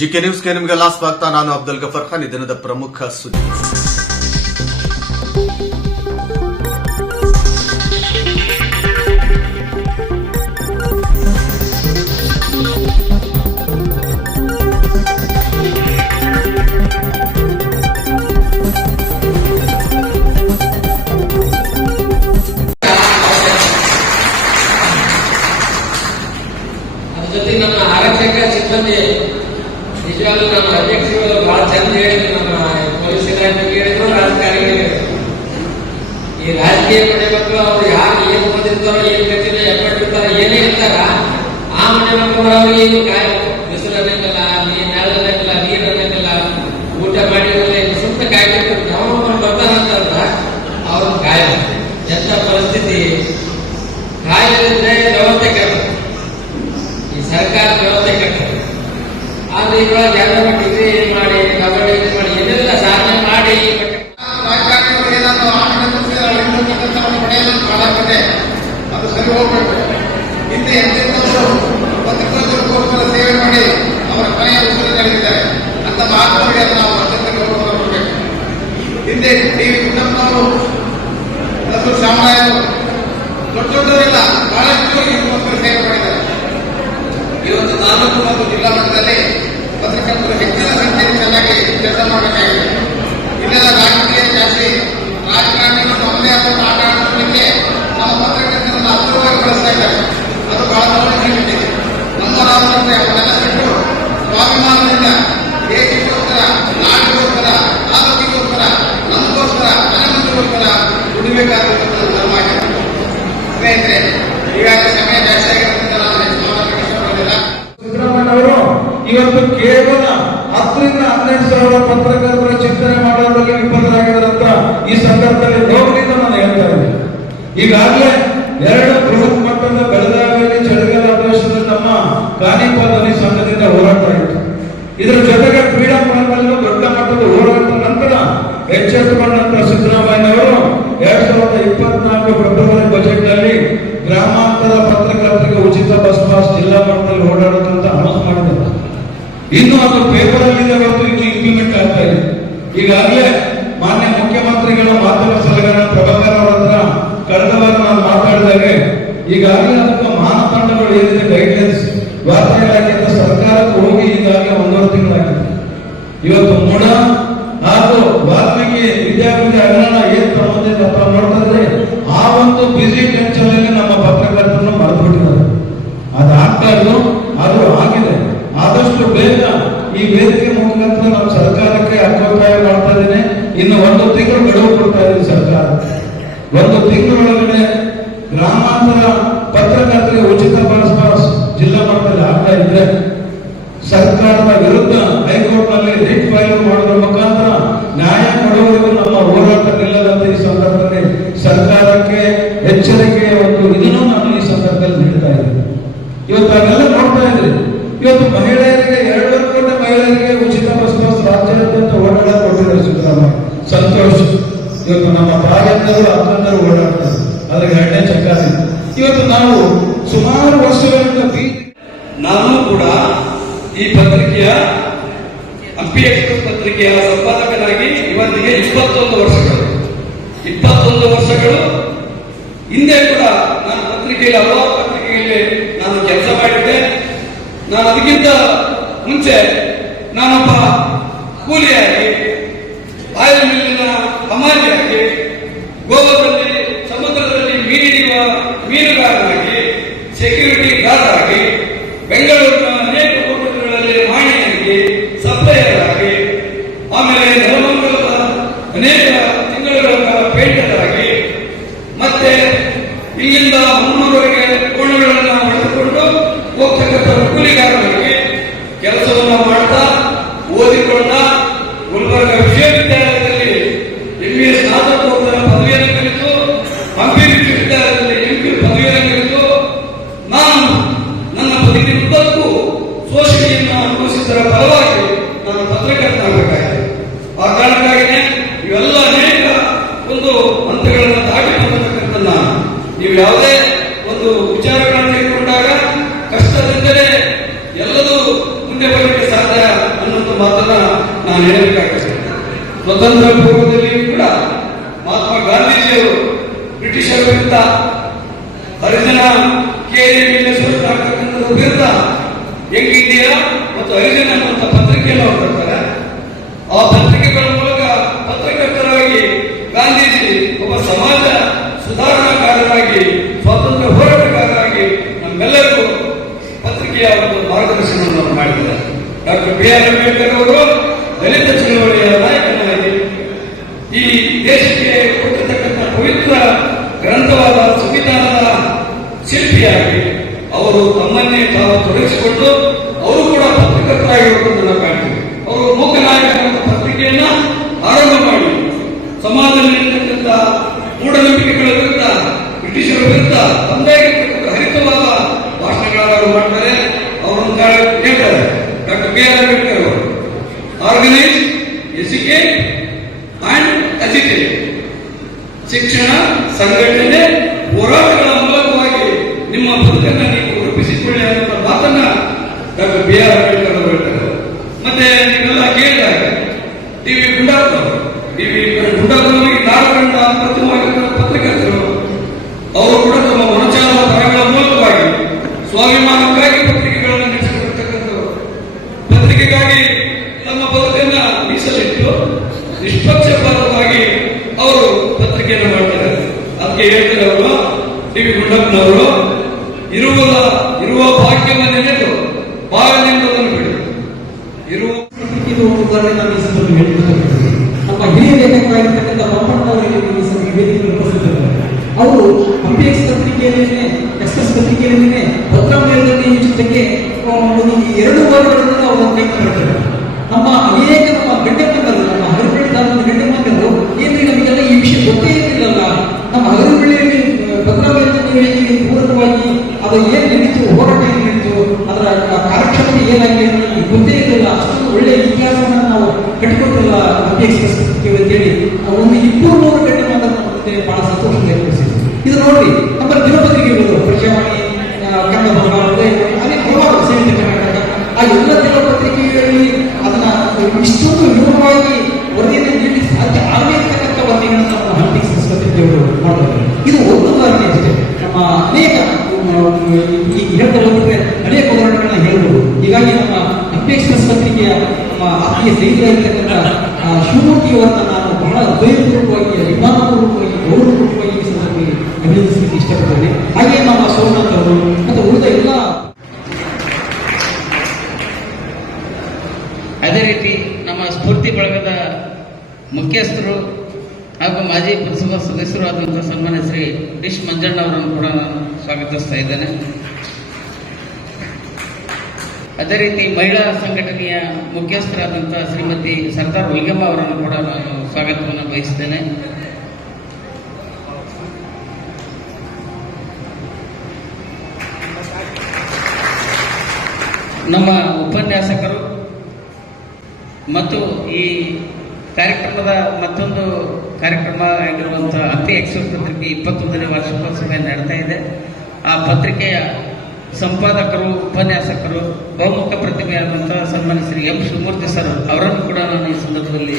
GK ನ್ಯೂಸ್ಗೆ ನಿಮಗೆ loss ವಾಗ್ತಾ ನಾನು ಅಬ್ದುಲ್ ಗಫರ್ ಖಾನ್. ಈ ದಿನದ ಪ್ರಮುಖ ಸುದ್ದಿ. ಅಡಿಕೆ ಮನೆ ಮಕ್ಕಳು, ಅವ್ರು ಯಾರು ಏನು ಬಂದಿರ್ತಾರೋ ಏನು ಕಟ್ಟಿರೋ ಏನೇ ಇರ್ತಾರ, ಆ ಮನೆ ಮಕ್ಕಳು ಅವ್ರಿಗೆ ಏನು ಕಾಯ ಬಿಸಿಲು ಅನ್ನಂಗಿಲ್ಲ ನೀರು ನೆಲ ಅನ್ನಂಗಿಲ್ಲ ನೀರು ಅನ್ನಂಗಿಲ್ಲ ಊಟ ಮಾಡಿರೋ ಮನೋಭಾವದಿಂದ ಬಿಟ್ಟು ಸ್ವಾಭಿಮಾನದಿಂದ ದೇಶಕ್ಕೋಸ್ಕರ, ನಾಡಿಗೋಸ್ಕರ ತಾಲೂಕಿಗೋಸ್ಕರ ನಮಗೋಸ್ಕರ ಮನೆಗೋಸ್ಕರ ದುಡಿಬೇಕಾಗಿರುವಂತ ಧರ್ಮ ಇವತ್ತು ಕೇವಲ ಹತ್ತರಿಂದ ಹನ್ನೆರಡು ಸಾವಿರ ಪತ್ರಕರ್ತರ ಚಿಂತನೆ ಮಾಡೋದ್ರಲ್ಲಿ ಅಂತ ಈ ಸಂದರ್ಭದಲ್ಲಿ ಗೌರವದಿಂದ ನಾನು ಹೇಳ್ತಾ ಇದ್ದೀನಿ. ಈಗಾಗಲೇ ಎಚ್ಚೆತ್ತುಕೊಂಡಂತ ಸಿದ್ದರಾಮಯ್ಯನವರು ಎರಡ್ ಸಾವಿರದ ಇಪ್ಪತ್ನಾಲ್ಕು ಫೆಬ್ರವರಿ ಬಜೆಟ್ನಲ್ಲಿ ಗ್ರಾಮಾಂತರ ಪತ್ರಕರ್ತರಿಗೆ ಉಚಿತ ಬಸ್ ಪಾಸ್ ಜಿಲ್ಲಾ ಮಟ್ಟದಲ್ಲಿ ಓಡಾಡುತ್ತಂತ ಅನೌನ್ಸ್ ಮಾಡಿದ್ರು ಇನ್ನು ಅದು ಪೇಪರ್ ಅಲ್ಲಿ ಹೊರತು ಇನ್ನು ಇಂಪ್ಲಿಮೆಂಟ್ ಆಗ್ತಾ ಇದೆ. ಈಗಾಗಲೇ ಇವತ್ತು ನಮ್ಮ ಬಾಲ್ಯಕ್ಕೂ ಅಕ್ಕಂದರು ಓಡಾಡ್ತದೆ. ಅದರ ಎರಡನೇ ಚಕ್ಕಾಸಿ ಇವತ್ತು ನಾವು ಸುಮಾರು ವರ್ಷಗಳಿಂದ ನಾನು ಕೂಡ ಈ ಪತ್ರಿಕೆಯ ಹಂಪಿ ಪತ್ರಿಕೆಯ ಸಂಪಾದಕನಾಗಿ ಇವತ್ತಿಗೆ ಇಪ್ಪತ್ತೊಂದು ವರ್ಷಗಳು. ಇಪ್ಪತ್ತೊಂದು ವರ್ಷಗಳು. ಹಿಂದೆ ಕೂಡ ನಾನು ಪತ್ರಿಕೆಯಲ್ಲಿ ಹಲವಾರು ಪತ್ರಿಕೆಯಲ್ಲಿ ನಾನು ಕೆಲಸ ಮಾಡಿದ್ದೆ. ನಾನು ಅದಕ್ಕಿಂತ ಮುಂಚೆ ನಾನೊಬ್ಬ ಕೂಲಿಯಾಗಿ ಆಯಿಲ್ வந்து ಮಾತನ್ನ ನಾನು ಹೇಳಬೇಕಾಗ್ತದೆ. ಸ್ವತಂತ್ರ ಪೂರ್ವದಲ್ಲಿಯೂ ಕೂಡ ಮಹಾತ್ಮ ಗಾಂಧೀಜಿಯವರು ಬ್ರಿಟಿಷರ ವಿರುದ್ಧ ಹರಿಜನ ಕೇರಿ ಮೇಲೆ ವಿರುದ್ಧ ಇಂಡಿಯಾ ಮತ್ತು ಹರಿಜನ ಅನ್ನುವಂಥ ಪತ್ರಿಕೆಯನ್ನು ಅವರು ಬರ್ತಾರೆ ಆ ಪತ್ರಿಕೆಗಳ ಮೂಲಕ ಪತ್ರಕರ್ತರಾಗಿ ಗಾಂಧೀಜಿ ಒಬ್ಬ ಸಮಾಜ ಸುಧಾರಣಾಕಾರರಾಗಿ ಡಾಕ್ಟರ್ ಬಿ ಆರ್ ಅಂಬೇಡ್ಕರ್ ಅವರು ದಲಿತ ಬಿ ಆರ್ ಅಂಬೇಡ್ಕರ್ ಅವರು ಹೇಳ್ತಾರೆ ಮತ್ತೆ ನೀವೆಲ್ಲ ಕೇಳಿದಾಗ ಟಿವಿ ಗುಂಡಾಪುರ ಟಿ ವಿ ಗುಂಡಾಪುರವಾಗಿ ನಾಡಕಂಡ ಪ್ರತಿಮವಾಗಿರುವ ಪತ್ರಕರ್ತರು ಅವರು ಕೂಡ ತಮ್ಮ ಮೊಣಚಾಲ ಪರಗಳ ಮೂಲಕವಾಗಿ ಸ್ವಾಭಿಮಾನಕ್ಕಾಗಿ ಪತ್ರಿಕೆಗಳನ್ನು ನಡೆಸಿಕೊಡ್ತಕ್ಕಂಥವರು. ಪತ್ರಿಕೆಗಾಗಿ ತಮ್ಮ ಬದುಕನ್ನ ಮೀಸಲಿಟ್ಟು ನಿಷ್ಪಕ್ಷಪಾತವಾಗಿ ಅವರು ಪತ್ರಿಕೆಯನ್ನು ಮಾಡ್ತಾರೆ ಅದಕ್ಕೆ ಹೇಳ್ತಾರೆ ಅವರು ಟಿ ಗುಂಡಪ್ಪನವರು ಇರುವ ಇರುವ ಭಾಗ್ಯವನ್ನು ಬಾಳನೆಂಬುದನ್ನು ಬಿಡಿ. ಇದು ಒಂದು ನಮ್ಮ ಅವರು ಅಂಬೇಡ್ಕರ್ ಪತ್ರಿಕೆಯಲ್ಲೇನೆ ಎಸ್ ಪತ್ರಿಕೆಯಲ್ಲೇನೆ ಆ, ಒಂದು ಎರಡು ಅವರು ಲೇಖನ ಮಾಡ್ತಾರೆ ನಮ್ಮ ಅನೇಕ ನಮ್ಮ ಗಣ್ಯಮಂಗರು ನಮ್ಮ ಹರಪಳ್ಳಿ ತಾಲೂಕಿನ ಗಣ್ಯಮಂಗರು ಏನ್ರಿ ನಮಗೆಲ್ಲ ಈ ವಿಷಯ ಗೊತ್ತೇ ಇರಲಿಲ್ಲಲ್ಲ ನಮ್ಮ ಹರಪಳ್ಳಿಯಲ್ಲಿ ಭದ್ರಾವಳಿಯಲ್ಲಿ ಪೂರಕವಾಗಿ ಅದು ಏನ್ ನಡೀತು ಹೋರಾಟ ಏನ್ ನಡೀತು ಅದರ ಕಾರ್ಯಕ್ಷಮತೆ ಏನಾಗಿದೆ ಅಂತ ನಮ್ಗೆ ಗೊತ್ತೇ ಇರಲಿಲ್ಲ ಅಷ್ಟೊಂದು ಒಳ್ಳೆಯ ಇತಿಹಾಸವನ್ನು ನಾವು ಪತ್ರಿಕೆ ಅಂತೇಳಿ ಒಂದು ಇಬ್ಬರು ನೂರು ಗಂಟೆ ಮಾತ್ರ ನಮ್ಮ ಮುಂದೆ ಬಹಳ ಏರ್ಪಡಿಸಿದ್ರು ಇದು ನೋಡಿ, ನಮ್ಮ ದಿನಪತ್ರಿಕೆಗಳು ಪ್ರಜಾವಾಣಿ ಕನ್ನಡ ಬಂಗಾಳ ಅನೇಕ ಹಲವಾರು ಸಂಯುಕ್ತ ಕರ್ನಾಟಕ ಆ ಎಲ್ಲ ದಿನಪತ್ರಿಕೆಗಳಲ್ಲಿ ಅದನ್ನ ಇಷ್ಟೊಂದು ವಿವರವಾಗಿ ವರದಿಯನ್ನು ನೀಡಲಿಕ್ಕೆ ಸಾಧ್ಯ ಇರತಕ್ಕಂಥ ವರದಿಗಳನ್ನು ನಮ್ಮ ಹಂಪಿ ಸಂಸ್ಕೃತಿಗಳು ಮಾಡಿದ್ರು ಇದು ಒಂದು ವರದಿ ಅಷ್ಟೇ. ನಮ್ಮ ಅನೇಕ ಈ ಹೇಳ್ತಾ ಅನೇಕ ಉದಾಹರಣೆಗಳನ್ನ ಹೇಳ್ಬೋದು. ಹೀಗಾಗಿ ನಮ್ಮ ಎಕ್ಸ್ಪ್ರೆಸ್ ಪತ್ರಿಕೆಯ ನಮ್ಮ ಆತ್ಮೀಯ ಸ್ನೇಹಿತರಾಗಿರ್ತಕ್ಕಂಥ ಶಿವಮೂರ್ತಿಯವರನ್ನ ನಾನು ಬಹಳ ಹೃದಯಪೂರ್ವಕವಾಗಿ, ಅಭಿಮಾನಪೂರ್ವಕವಾಗಿ, ಗೌರವಪೂರ್ವಕವಾಗಿ ಸಂದರ್ಭದಲ್ಲಿ ಅಭಿನಂದಿಸಲಿಕ್ಕೆ ಇಷ್ಟಪಡ್ತೇನೆ. ಹಾಗೆ ನಮ್ಮ ಸೋಮನಾಥ್ ಅವರು ಮತ್ತು ಉಳಿದ ಎಲ್ಲ ಅದೇ ರೀತಿ ನಮ್ಮ ಸ್ಫೂರ್ತಿ ಬಳಗದ ಮುಖ್ಯಸ್ಥರು ಹಾಗೂ ಮಾಜಿ ಪುರಸಭಾ ಸದಸ್ಯರು ಆದಂಥ ಸನ್ಮಾನ್ಯ ಶ್ರೀ ಡಿಶ್ ಮಂಜಣ್ಣ ಅವರನ್ನು ಕೂಡ ನಾನು ಸ್ವಾಗತಿಸ್ತಾ ಇದ್ದೇನೆ. ಅದೇ ರೀತಿ ಮಹಿಳಾ ಸಂಘಟನೆಯ ಮುಖ್ಯಸ್ಥರಾದಂಥ ಶ್ರೀಮತಿ ಸರ್ದಾರ್ ಹುಲಿಗಮ್ಮ ಅವರನ್ನು ಕೂಡ ನಾನು ಸ್ವಾಗತವನ್ನು ಬಯಸ್ತೇನೆ. ನಮ್ಮ ಉಪನ್ಯಾಸಕರು ಮತ್ತು ಈ ಕಾರ್ಯಕ್ರಮದ ಮತ್ತೊಂದು ಕಾರ್ಯಕ್ರಮ ಆಗಿರುವಂಥ ಅತಿ ಎಕ್ಸ್ಪ್ರೆಸ್ ಪತ್ರಿಕೆ ಇಪ್ಪತ್ತೊಂದನೇ ವಾರ್ಷಿಕೋತ್ಸವ ನಡೀತಾ ಇದೆ. ಆ ಪತ್ರಿಕೆಯ ಸಂಪಾದಕರು ಉಪನ್ಯಾಸಕರು ಬಹುಮುಖ ಪ್ರತಿಭೆಯಾದಂಥ ಸನ್ಮಾನ್ಯ ಶ್ರೀ ಎಂ ಶಿವಮೂರ್ತಿ ಸರ್ ಅವರನ್ನು ಕೂಡ ನಾನು ಈ ಸಂದರ್ಭದಲ್ಲಿ